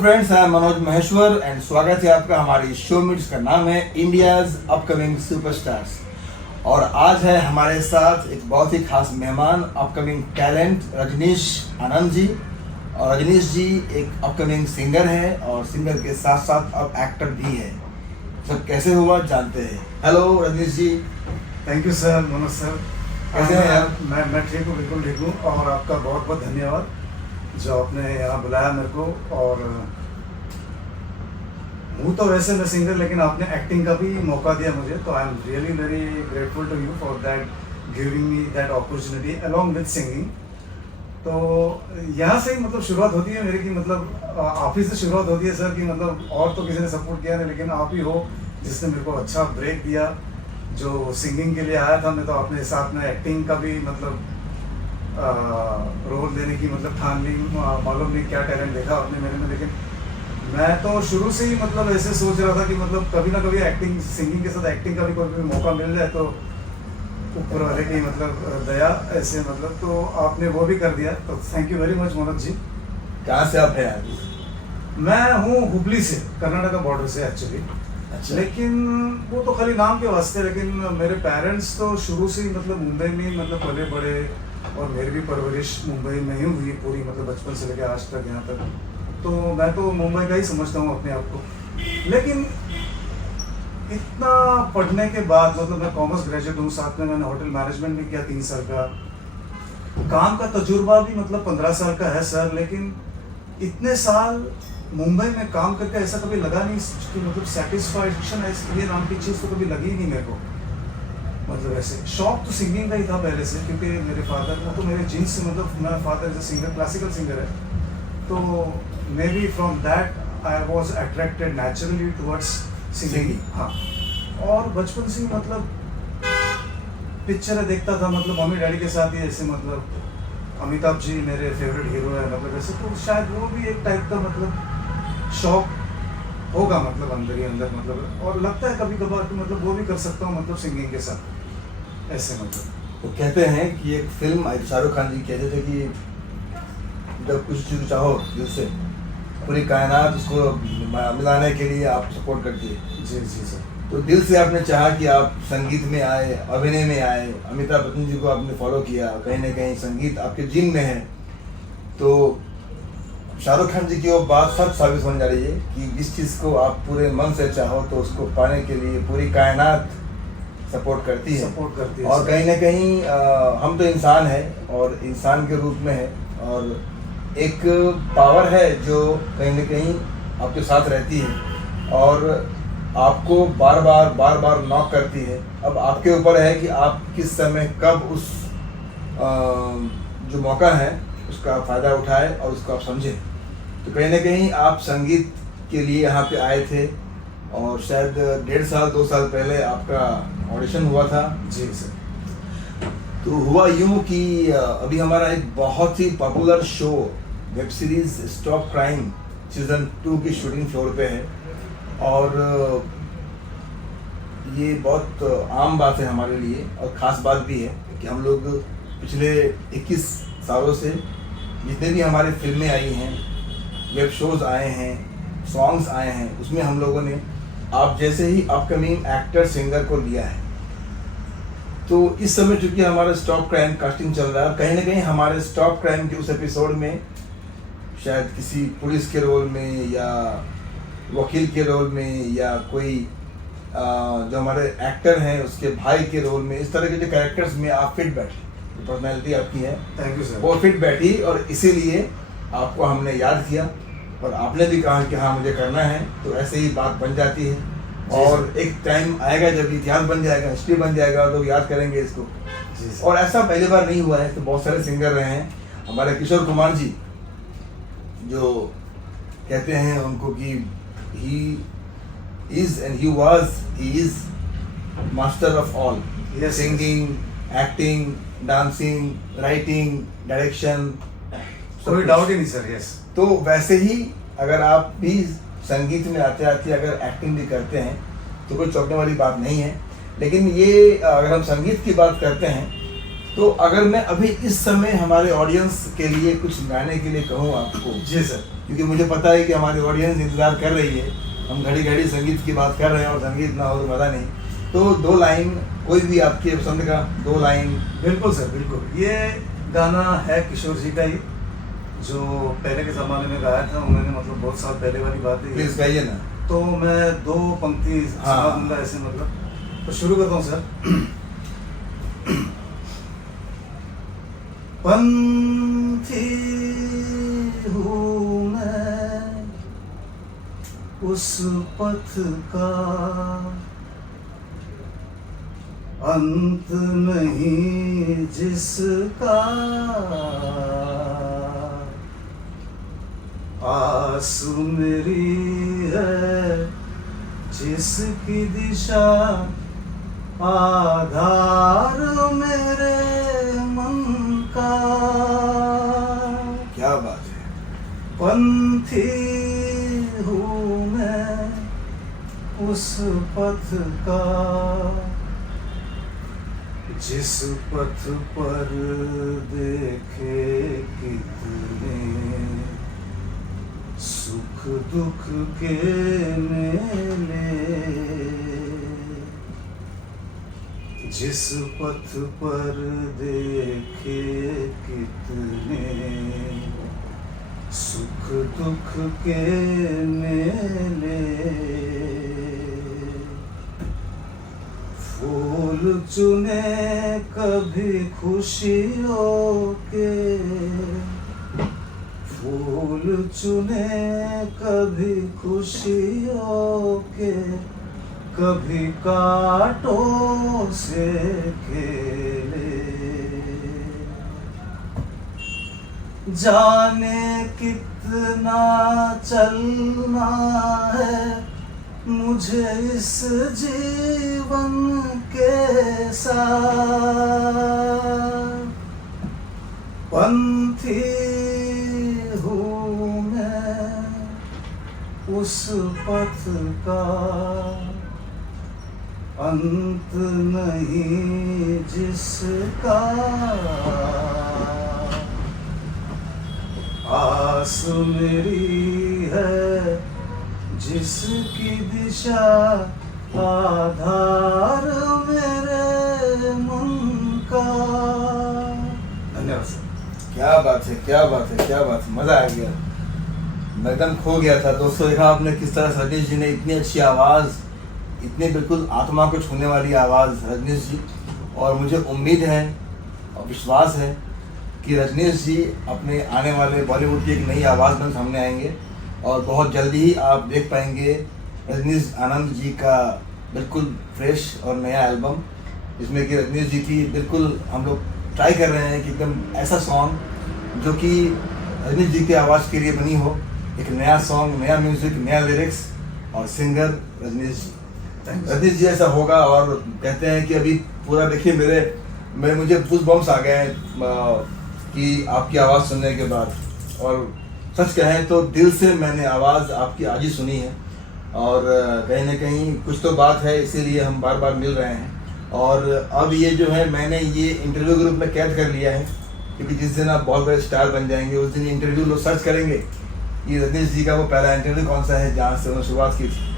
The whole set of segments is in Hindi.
Friends, I am Manoj Maheshwar and स्वागत है आपका हमारी शो में जिसका नाम है इंडियाज अपकमिंग सुपरस्टार्स। और आज है हमारे साथ एक बहुत ही खास मेहमान, अपकमिंग टैलेंट रजनीश आनंद जी। और रजनीश जी एक अपकमिंग सिंगर है और सिंगर के साथ साथ अब एक्टर भी है। सब कैसे हुआ जानते हैं। Hello Rajnish ji. Thank you sir, Manoj sir. कैसे हैं आप? मैं ठीक हूँ, बिल्कुल ठीक हूँ। और आपका बहुत बहुत धन्यवाद जो आपने यहाँ बुलाया मेरे को। और हूँ तो वैसे मैं सिंगर, लेकिन आपने एक्टिंग का भी मौका दिया मुझे, तो I am really very grateful to you for that, giving me that opportunity along with singing. तो यहाँ से ही मतलब शुरुआत होती है मेरी की, मतलब आप ही से शुरुआत होती है सर, कि मतलब और तो किसी ने सपोर्ट किया नहीं, लेकिन आप ही हो जिसने मेरे को अच्छा ब्रेक दिया। जो सिंगिंग के लिए आया था मैं, तो अपने साथ में एक्टिंग का भी मतलब रोल देने की मतलब ठान ली। मालूम नहीं क्या टैलेंट देखा आपने मेरे में, लेकिन मैं तो शुरू से ही मतलब ऐसे सोच रहा था कि मतलब कभी ना कभी एक्टिंग, सिंगिंग के साथ एक्टिंग का भी कोई भी मौका मिल जाए तो ऊपर वाले की मतलब दया ऐसे मतलब, तो आपने वो भी कर दिया, तो thank you very much Manoj ji. कहाँ से आप हैं आज? मैं हूँ हुबली से, कर्नाटका बॉर्डर से एक्चुअली। अच्छा। लेकिन वो तो खाली नाम के वास्ते, लेकिन मेरे पेरेंट्स तो शुरू से ही मतलब मुंबई में ही मतलब पले बड़े, और मेरी भी परवरिश मुंबई में ही हुई पूरी, मतलब बचपन से लेकर आज तक यहाँ तक। तो मैं तो मुंबई का ही समझता हूँ अपने आप को। लेकिन इतना पढ़ने के बाद, मतलब मैं कॉमर्स ग्रेजुएट हूँ, साथ में मैंने होटल मैनेजमेंट भी किया 3 साल का। काम का तजुर्बा भी मतलब 15 साल का है सर, लेकिन इतने साल मुंबई में काम करके ऐसा कभी लगा नहीं कि मतलब सेटिस्फैक्शन है ये नाम की चीज़ तो कभी लगी ही नहीं मेरे को। मतलब ऐसे शौक तो सिंगिंग का ही था पहले से, क्योंकि मेरे फादर, वो तो मेरे जीन्स से, मतलब मेरा फादर जो सिंगर, क्लासिकल सिंगर है, तो may be from that I was attracted naturally towards singing. हाँ, और बचपन से ही मतलब पिक्चर देखता था, मतलब मम्मी डैडी के साथ ही ऐसे, मतलब अमिताभ जी मेरे फेवरेट हीरो है, मतलब ऐसे, तो शायद वो भी एक टाइप का मतलब शौक होगा मतलब अंदर ही अंदर, मतलब और लगता है कभी कभार कि मतलब वो भी कर सकता हूँ मतलब सिंगिंग के साथ ऐसे मतलब। तो कहते हैं कि एक फिल्म शाहरुख खान जी कहते थे कि जब कुछ चीज़ चाहो दिल से, पूरी कायनात उसको मिलाने के लिए आप सपोर्ट करती है। जी जी सर। तो दिल से आपने चाहा कि आप संगीत में आए, अभिनय में आए, अमिताभ बच्चन जी को आपने फॉलो किया, कहीं ना कहीं संगीत आपके जीन में है। तो शाहरुख खान जी की वो बात सच साबित होने जा रही है कि जिस चीज़ को आप पूरे मन से चाहो तो उसको पाने के लिए पूरी कायनात सपोर्ट करती है। और कहीं ना कहीं हम तो इंसान हैं और इंसान के रूप में है, और एक पावर है जो कहीं ना कहीं आपके साथ रहती है और आपको बार बार नॉक करती है। अब आपके ऊपर है कि आप किस समय कब उस जो मौका है उसका फ़ायदा उठाए और उसको आप समझें। तो कहीं ना कहीं आप संगीत के लिए यहाँ पे आए थे और शायद 1.5 साल 2 साल पहले आपका ऑडिशन हुआ था। जी सर। तो हुआ यूँ कि अभी हमारा एक बहुत ही popular show, web series stop crime season 2 की शूटिंग फ्लोर पे है। और ये बहुत आम बात है हमारे लिए और ख़ास बात भी है कि हम लोग पिछले 21 सालों से जितने भी हमारे फिल्में आई हैं, वेब शोज़ आए हैं, सॉन्ग्स आए हैं, उसमें हम लोगों ने आप जैसे ही अपकमिंग एक्टर सिंगर को लिया है। तो इस समय चूँकि हमारा स्टॉप क्राइम कास्टिंग चल रहा है, कहीं ना कहीं हमारे स्टॉप क्राइम के उस एपिसोड में शायद किसी पुलिस के रोल में या वकील के रोल में या कोई जो हमारे एक्टर हैं उसके भाई के रोल में, इस तरह के जो कैरेक्टर्स में आप फिट बैठे, जो पर्सनैलिटी आपकी है थैंक यू सर, वो फिट बैठी और इसीलिए आपको हमने याद किया और आपने भी कहा कि हाँ मुझे करना है। तो ऐसे ही बात बन जाती है और एक टाइम आएगा जब इतिहास बन जाएगा, हिस्ट्री बन जाएगा, लोग याद करेंगे इसको। और ऐसा पहली बार नहीं हुआ है, तो बहुत सारे सिंगर रहे हैं। हमारे किशोर कुमार जी जो कहते हैं उनको कि he is and he was, he is master of all, singing, acting, dancing, writing, direction, कोई डाउट ही नहीं सर। यस। तो वैसे ही अगर आप भी संगीत में आते आते अगर एक्टिंग भी करते हैं तो कोई चौंकने वाली बात नहीं है। लेकिन ये अगर हम संगीत की बात करते हैं तो अगर मैं अभी इस समय हमारे ऑडियंस के लिए कुछ गाने के लिए कहूँ आपको, जी सर। क्योंकि मुझे पता है कि हमारी ऑडियंस इंतज़ार कर रही है, हम घड़ी घड़ी संगीत की बात कर रहे हैं और संगीत ना हो तो मज़ा नहीं, तो 2 लाइन कोई भी आपकी पसंद का 2 लाइन। बिल्कुल सर, बिल्कुल। ये गाना है किशोर जी का ही, जो पहले के ज़माने में गाया था उन्होंने, मतलब बहुत साल पहले वाली बात है। प्लीज़ गाइए ना। तो मैं 2 पंक्ति हाँ। सुना दूंगा ऐसे, मतलब तो शुरू करता हूँ सर। पंथी हूँ मैं उस पथ का, अंत नहीं जिसका, आस मेरी है जिसकी दिशा, आधार मेरे मन का। क्या बात है। पंथी हूँ मैं उस पथ का, जिस पथ पर देखे कितने सुख दुख के मेले, जिस पथ पर देखे कितने सुख दुख के मेले, फूल चुने कभी खुशियों के, फूल चुने कभी खुशियों के, कभी कांटों से खेले, जाने कितना चलना है मुझे इस जीवन के साथ, पंथी हूँ मैं उस पथ का, अंत नहीं जिसका, आस मेरी है जिसकी दिशा, आधार मेरे मन का। धन्यवाद सर। क्या बात है, क्या बात है, क्या बात है, मज़ा आ गया, मैं एकदम खो गया था। दोस्तों देखा आपने किस तरह रजनीश जी ने इतनी अच्छी आवाज़, इतनी बिल्कुल आत्मा को छूने वाली आवाज़ रजनीश जी, और मुझे उम्मीद है और विश्वास है कि रजनीश जी अपने आने वाले बॉलीवुड की एक नई आवाज़ में सामने आएंगे और बहुत जल्दी ही आप देख पाएंगे रजनीश आनंद जी का बिल्कुल फ्रेश और नया एल्बम, जिसमें कि रजनीश जी की बिल्कुल हम लोग ट्राई कर रहे हैं कि एकदम ऐसा सॉन्ग जो कि रजनीश जी की आवाज़ के लिए बनी हो, एक नया सॉन्ग, नया म्यूज़िक, नया लिरिक्स और सिंगर रजनीश जी। रजनीश जी ऐसा होगा, और कहते हैं कि अभी पूरा देखिए मुझे गूज़ बम्स आ गए हैं कि आपकी आवाज़ सुनने के बाद, और सच कहें तो दिल से मैंने आवाज़ आपकी आज ही सुनी है, और कहीं ना कहीं कुछ तो बात है, इसीलिए हम बार बार मिल रहे हैं। और अब ये जो है मैंने ये इंटरव्यू ग्रुप में कैद कर लिया है, क्योंकि जिस दिन आप बहुत बड़े स्टार बन जाएंगे उस दिन इंटरव्यू लोग सर्च करेंगे कि रजनीश जी का वो पहला इंटरव्यू कौन सा है जहाँ से उन्होंने शुरुआत की थी।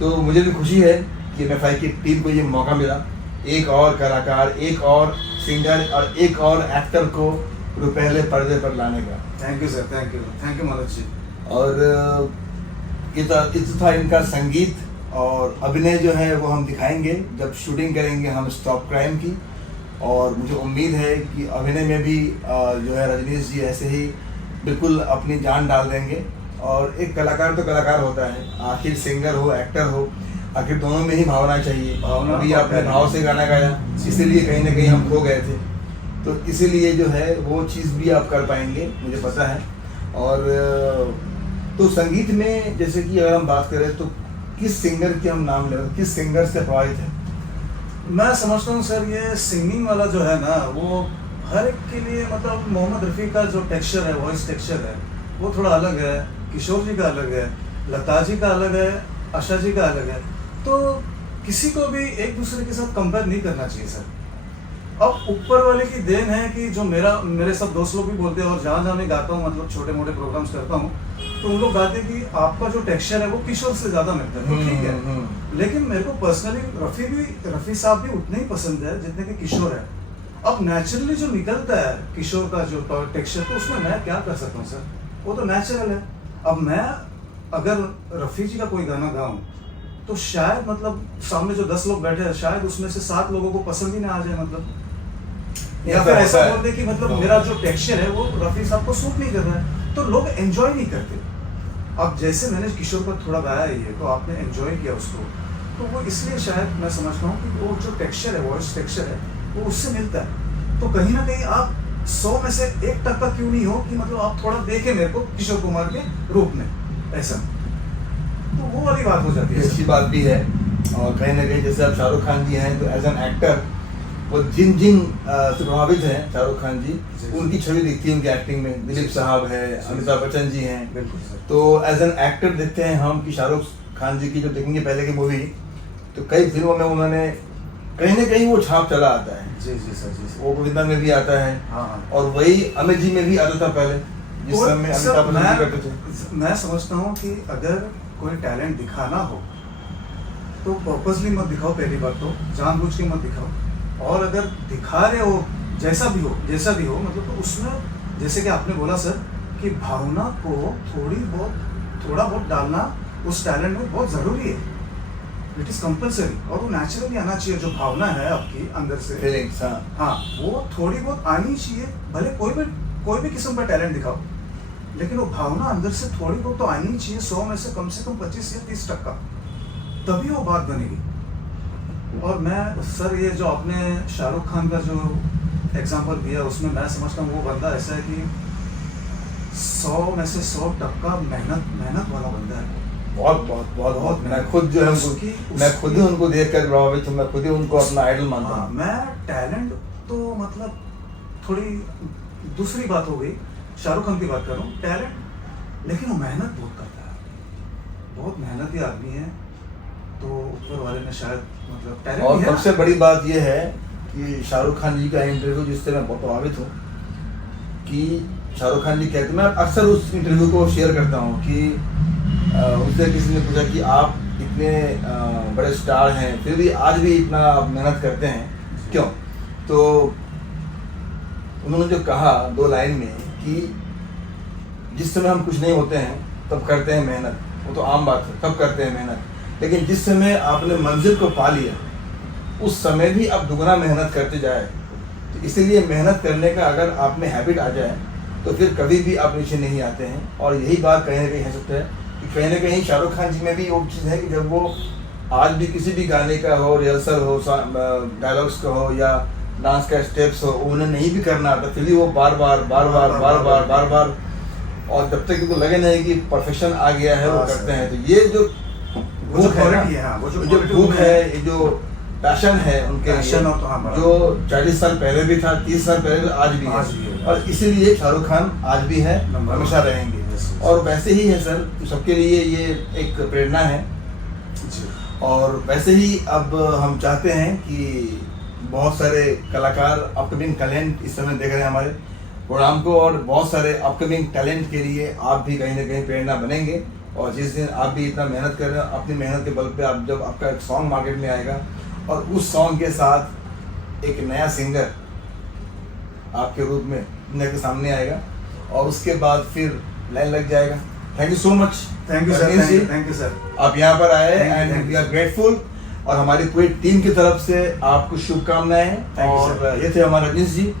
तो मुझे भी खुशी है कि NFI की टीम को ये मौका मिला, एक और कलाकार, एक और सिंगर और एक और एक्टर को पहले पर्दे पर लाने का। Thank you sir, thank you Manoj ji. और ये था इनका संगीत, और अभिनय जो है वो हम दिखाएंगे जब शूटिंग करेंगे हम स्टॉप क्राइम की, और मुझे उम्मीद है कि अभिनय में भी जो है रजनीश जी ऐसे ही बिल्कुल अपनी जान डाल देंगे। और एक कलाकार तो कलाकार होता है, आखिर सिंगर हो एक्टर हो, आखिर दोनों में ही भावना चाहिए। भावना अभी आपने भाव से गाना गाया, इसीलिए कहीं ना कहीं हम खो गए थे, तो इसीलिए जो है वो चीज़ भी आप कर पाएंगे, मुझे पता है। और तो संगीत में जैसे कि अगर हम बात करें तो किस सिंगर के हम नाम ले रहे हैं, किस सिंगर से प्रभावित है? मैं समझता हूँ सर, ये सिंगिंग वाला जो है ना, वो हर एक के लिए, मतलब मोहम्मद रफ़ी का जो टेक्सचर है, वॉइस टेक्सचर है, वो थोड़ा अलग है, किशोर जी का अलग है, लता जी का अलग है, आशा जी का अलग है। तो किसी को भी एक दूसरे के साथ कंपेयर नहीं करना चाहिए सर। अब ऊपर वाले की देन है कि जो मेरे सब दोस्त लोग भी बोलते हैं, और जहाँ जहाँ मैं गाता हूँ, मतलब छोटे मोटे प्रोग्राम्स करता हूँ, तो उन लोग गाते हैं कि आपका जो टेक्सचर है वो किशोर से ज्यादा मिलता है, तो ठीक है। लेकिन मेरे को पर्सनली रफ़ी साहब भी उतने ही पसंद है जितने कि किशोर है। अब नेचुरली जो निकलता है किशोर का जो टेक्सचर, तो उसमें मैं क्या कर सकता हूँ सर, वो तो नेचुरल है। अब मैं अगर रफ़ी जी का कोई गाना गाऊं तो शायद मतलब सामने जो 10 लोग बैठे हैं, शायद उसमें से 7 लोगों को पसंद ही ना आ जाए, मतलब या फिर ऐसा बोलते कि मतलब मेरा जो टेक्सचर है वो रफ़ी साहब को सूट नहीं कर रहा है, तो लोग एंजॉय नहीं करते। अब जैसे मैंने किशोर का थोड़ा गाया ही है, तो आपने एंजॉय किया उसको, तो वो इसलिए शायद मैं समझता हूँ कि वो जो टेक्सचर है, वॉइस टेक्सचर है, वो उससे मिलता है। तो कहीं ना कहीं आप 100 में से 1% क्यों नहीं हो कि मतलब आप थोड़ा देखें मेरे को किशोर कुमार के रूप में, ऐसा तो वो वाली बात हो जाती है। अच्छी बात भी है। और कहीं ना कहीं जैसे आप शाहरुख खान जी हैं, तो एज एन एक्टर वो जिन से प्रभावित हैं शाहरुख खान जी, उनकी छवि दिखती है उनकी एक्टिंग में। दिलीप साहब है, अमिताभ बच्चन जी हैं, बिल्कुल सर। तो एज एन एक्टर देखते हैं हम कि शाहरुख खान जी की जो देखेंगे पहले की मूवी, तो कई फिल्मों में उन्होंने कहीं ना कहीं वो छाप चला आता है। जी जी सर, जी वो गोविंदा में भी आता है, हाँ। और वही अमित जी में भी आता था पहले, जिस तो समय सर, अमिताभ बच्चन जी करते थे। मैं समझता हूँ कि अगर कोई टैलेंट दिखाना हो तो पर्पसली मत दिखाओ, पहली बात तो जानबूझ के मत दिखाओ। और अगर दिखा रहे हो जैसा भी हो मतलब, तो उसमें जैसे कि आपने बोला सर कि भावना को थोड़ा बहुत डालना उस टैलेंट में बहुत ज़रूरी है। इट इज़ कंपल्सरी, और वो नेचुरली आना चाहिए। जो भावना है आपकी अंदर से, फीलिंग्स, हाँ, वो थोड़ी बहुत आनी चाहिए। भले कोई भी किस्म का टैलेंट दिखाओ, लेकिन वो भावना अंदर से थोड़ी बहुत तो आनी ही चाहिए। 100 में से कम 25 या 30%, तभी वो बात बनेगी। और मैं सर, ये जो आपने शाहरुख खान का जो एग्जांपल दिया, उसमें मैं समझता हूँ वो बंदा ऐसा है कि 100 में से 100% मेहनत वाला बंदा है। बहुत मैं खुद जो है मैं खुद ही उनको देख कर प्रभावित हूँ, मैं खुद ही उनको अपना आइडल मानता हूँ। मैं टैलेंट तो मतलब थोड़ी दूसरी बात हो गई, शाहरुख खान की बात कर रहा हूँ, टैलेंट, लेकिन वो मेहनत बहुत करता है, बहुत मेहनती आदमी है। तो ऊपर वाले ने शायद मतलब टैलेंट। और सबसे बड़ी बात यह है कि शाहरुख खान जी का इंटरव्यू जिससे मैं बहुत प्रभावित हूँ, कि शाहरुख खान जी कहते, मैं अक्सर उस इंटरव्यू को शेयर करता हूँ कि उससे किसी ने पूछा कि आप इतने बड़े स्टार हैं, फिर भी आज भी इतना मेहनत करते हैं क्यों? तो उन्होंने जो कहा 2 लाइन में कि जिस समय हम कुछ नहीं होते हैं तब करते हैं मेहनत, वो तो आम बात है, तब करते हैं मेहनत, लेकिन जिस समय आपने मंजिल को पा लिया उस समय भी आप दुगना मेहनत करते जाए। तो इसीलिए मेहनत करने का अगर आप में हैबिट आ जाए तो फिर कभी भी आप नीचे नहीं आते हैं। और यही बात कहीं ना कहीं हो सकता है कि कहीं ना कहीं शाहरुख खान जी में भी वो चीज़ है कि जब वो आज भी किसी भी गाने का हो, रिहर्सल हो, डायलॉग्स का हो या डांस का स्टेप्स हो, उन्हें नहीं भी करना आता, फिर भी वो बार बार और जब तक उनको लगे नहीं कि परफेक्शन आ गया है वो करते हैं। तो ये जो भूख है ना, जो भूख है, ये जो पैशन है उनके लिए, जो 40 साल पहले भी था, 30 साल पहले भी, आज भी है। और इसीलिए शाहरुख खान आज भी है, हमेशा रहेंगे। और वैसे ही है सर, सबके लिए ये एक प्रेरणा है। और वैसे ही अब हम चाहते हैं कि बहुत सारे कलाकार, अपकमिंग टैलेंट इस समय देख रहे हैं हमारे प्रोग्राम को, और बहुत सारे अपकमिंग टैलेंट के लिए आप भी कहीं ना कहीं प्रेरणा बनेंगे। और जिस दिन आप भी इतना मेहनत कर रहे हो, अपनी मेहनत के बल पे आप जब आपका एक सॉन्ग मार्केट में आएगा और उस सॉन्ग के साथ एक नया सिंगर आपके रूप में दुनिया के सामने आएगा, और उसके बाद फिर लाइन लग जाएगा। Thank you so much. Thank you sir, thank you sir, आप यहाँ पर आए एंड वी आर ग्रेटफुल। और हमारी पूरी टीम की तरफ से आपको शुभकामनाएं। और ये थे हमारे रजनीश जी,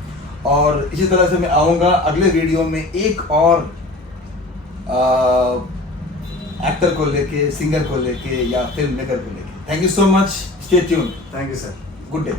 और इसी तरह से मैं आऊँगा अगले वीडियो में एक और एक्टर को लेके, सिंगर को लेके या फिल्म मेकर को लेके। Thank you so much, stay tuned. Thank you sir, good day.